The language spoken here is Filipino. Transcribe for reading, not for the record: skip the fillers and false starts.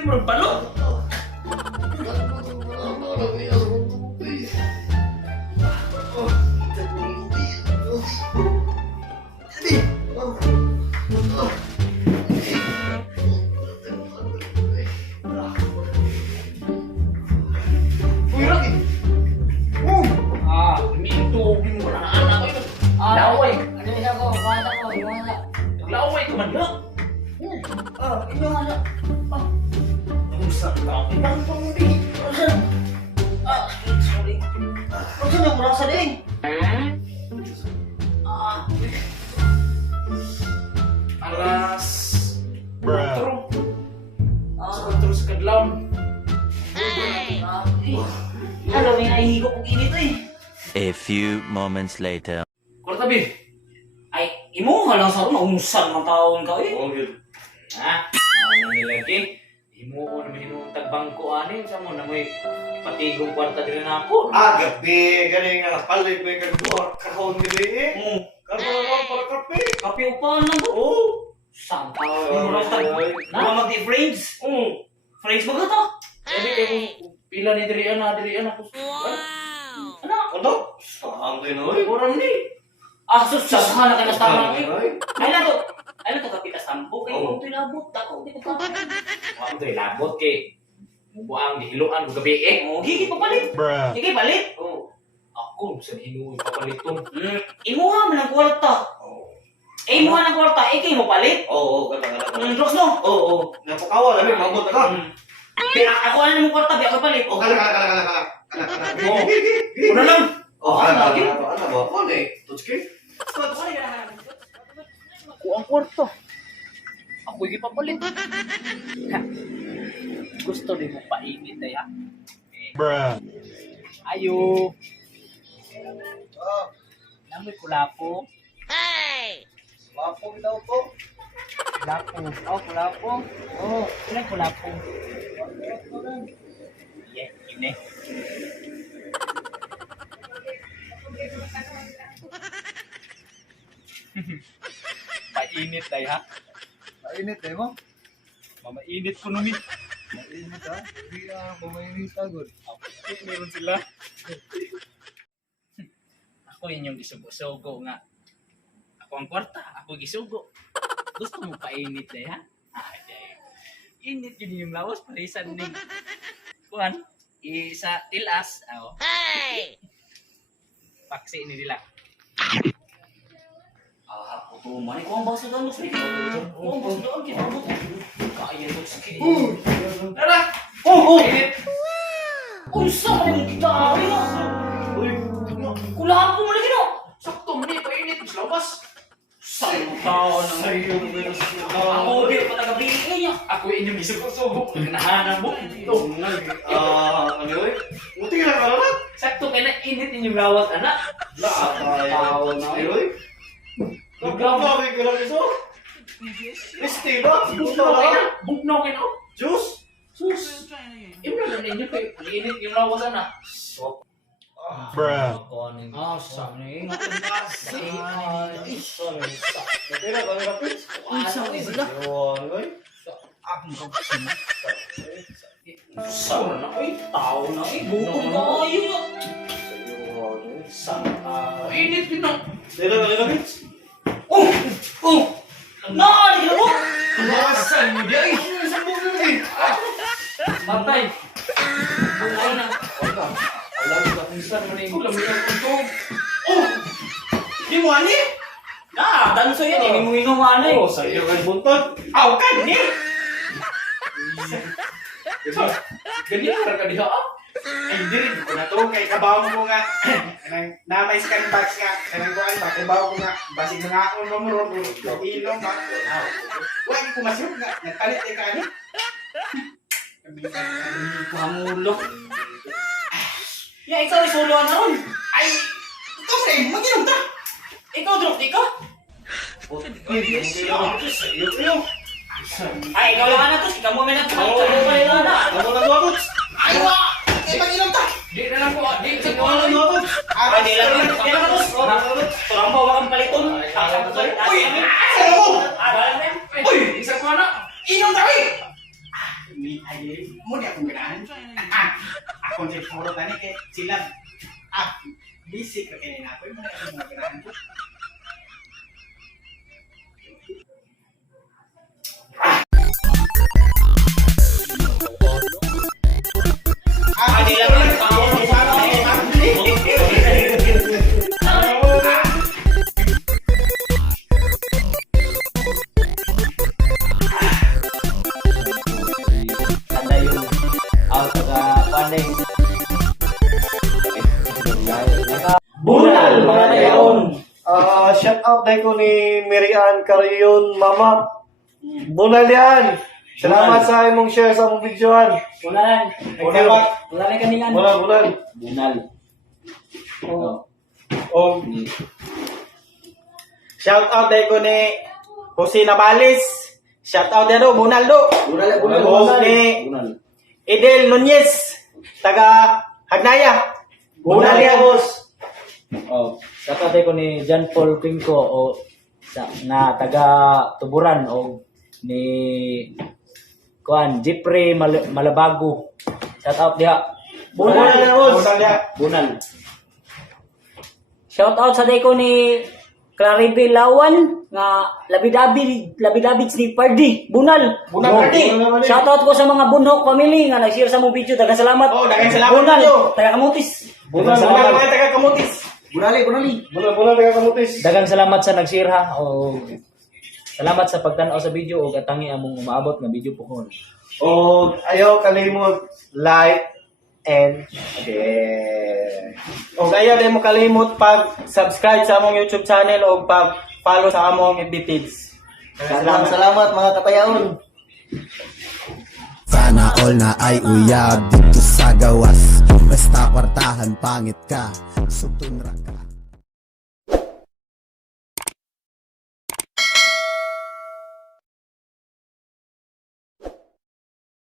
Dili mo palo. Minto, gimana anak itu? Laway. Ano nila ko? Bata ko, iwala. Laway ka man na. Inyo nga na. Usap ka. Ibang pamuli. Sorry. Ano na kurasa din? Alas. Bruh. Terus ke dalam. Ano, may nahihigop kong init eh. A few moments later. Kau tabi. Ay, imo nga lang sa ron, maunsan ng taon ka eh. Oh gitu. Ah, ano nilagi? Himuon na hinuntag bangko ani sa mo na may patigong kwarta dili na ako. Gabi, galing nga paloy pa yung kagbuar kahon nila eh. Karbuar para kape. Kapi upahan lang ko. Oo. Saan taon yung murang tag... Mga mag-friends? Friends mo ka to? Jadi kayak pila ni dirian ako. Ano? Ano? Saan tayo na oy? Orang ni. Sus, sasahan na ka na sa taman eh. Ay. Ay na to. Ay na to kapitas tambo. Kaya Oo. kung ito'y labot, dako, di ko ka. Wang to labot kay buang dihiluan ko gabi eh. Oh, gigi papalit. Bruh. Gigi palit. Oh. Ako sa hinuoy papaliton. Imo nga man ang kwarta. Imo nga ng kwarta, kay mo palit. Oo, kata. Drugs no? Oo. Napakawa, lamig, mabot na ka. Kaya ako ano mo kwarta, di ako palit. Oh, kala. Oh. Una lang. Oh, kala. Ano ba? Ano eh? Tutski? Ako ang kwarto. Ako yung papalit. Gusto din mo painit na ya. Bruh. Ayo. Namoy kulapo. Wapo daw po. Kulapo. Oh, kulapo. Oh, ilan kulapo? Yeah, ini. Painit day ha. Mainit eh mo? Mamainit ko numi. Mainit ha? Hindi mainit agad. Meron sila. Ako yun yung gisugo-sugo nga. Ako ang kwarta, ako gisugo. Gusto mo painit day ha? Day. Init yun yung lawas, parisan ni. Kuhan, isa tilas. Hey! Paksi ni nila. Tuman, ikaw ang baso daw mo, sige. Ikaw ang baso daw, kinabot. Kaya ito, sige. Tara! Init! Unsa ka rin kita, ari na. Kulahan po mo lagi no. Sakto, mani, painit. Mas lawas. Sa'yo taon ang ngayon. Ako, biro pa taga-bili niya. Ako inyong gisugo-sugo. Kanahanan mo. Ito. Ano eh? Buti ka na ka Sakto, kaya na init inyong lawas, anak. Tao na eh. Nagkakawin ka lang ito? Misti ba? Bugnaw kayo na. Bugnaw kayo na. Juice? Sus. Imo na ninyo kayo. Ang init yung lawas, anak. Bruh. Sabi nga. Kaya ka na kapit? Unsa ka sila? Yun, oy. Sawa na. Ay, Tao na eh. Bukod ka kayo na. init din na. Kaya ka na kapit? Nakakali ka mo. Lawasan mo di ay. Matay. Bukay na. Alam mo kung saan mo na yung Lamig ang kuntog. Di mo ani? Danso yan eh. May nga na eh. sa'yo kang buntag. Aw, kan ni. Ganyan ka diha ah. Ay, hindi rin ko na to. Kay kabaw mo nga. Namay scan box nga. Kanang kuhan ba? Kabaw ko nga. Basig mga ako mamurong. Ilong ba? Huwag ko masyok nga. Nagpalit ka ano? Pangulo. Ya, ikaw ay solo na ron. Ay! Ikaw sa'yo! Mag-inom ta! Ikaw, drop, ikaw. Ay, ikaw lang na to. Ikaw mo may nagpapalito. Ikaw pa rin na. Ako na doon. Ay, wa! Kaya mag-inom ta! Di na lang ko. Di sa ko Ako na doon. Ay, di lang. Di lang to. Turang pa wakang paliton. Uy! Sa'yo mo! Balang na yan. Uy, isa ko na. Inom ta! Uy! Ay, muna akong ganahan. Akong sa puro tani kay sila. Busy ka kaya na ako. Muna akong mga ganahan ko. Kanila man, Anda yung out sa paning. Bunal, mga dayaon. Shout out dahil ko ni Mirian Carion, mama. Bunal yan. Salamat sa imong share sa mong videoan. Bunalan. Bunal. Bunalan kanilan. Bunal, bunal. Bunal. Oh. Shout out dahil ko ni Jose Navales. Shout out dahil Bunaldo. Bunal. Ni Bunal. Edel Nunez. Taga Hagnaya. Bunal yan. Oh, sa tatay ko ni John Paul Quinco o na taga Tuburan o ni Kuan Jeffrey Malabago. Shout out diha. Bunal yan. Bunal. Shout out sa day ko ni Claribel Lawan nga labi-labi ni Pardy. Bunal. Pardy. Shout out ko sa mga Bunhok family nga nag-share sa mong video. Daghang salamat. Oh, daghang salamat Bunal. kayo. Taga Kamutis. Bunal, Bunal mga taga Kamutis. Bunal. Bunal, bunal, taga kamutis. Daghang salamat sa nag-share ha. O salamat sa pagtanaw sa video o katangi among umaabot nga video po ko. O ayaw kalimot, like, and share. O kaya di mo kalimot pag-subscribe sa among YouTube channel o pag-follow sa among FB page. Salamat mga kapayaon. Sana all na ay uyab dito sa gawas. Basta kwartahan pangit ka, sutun ra ka.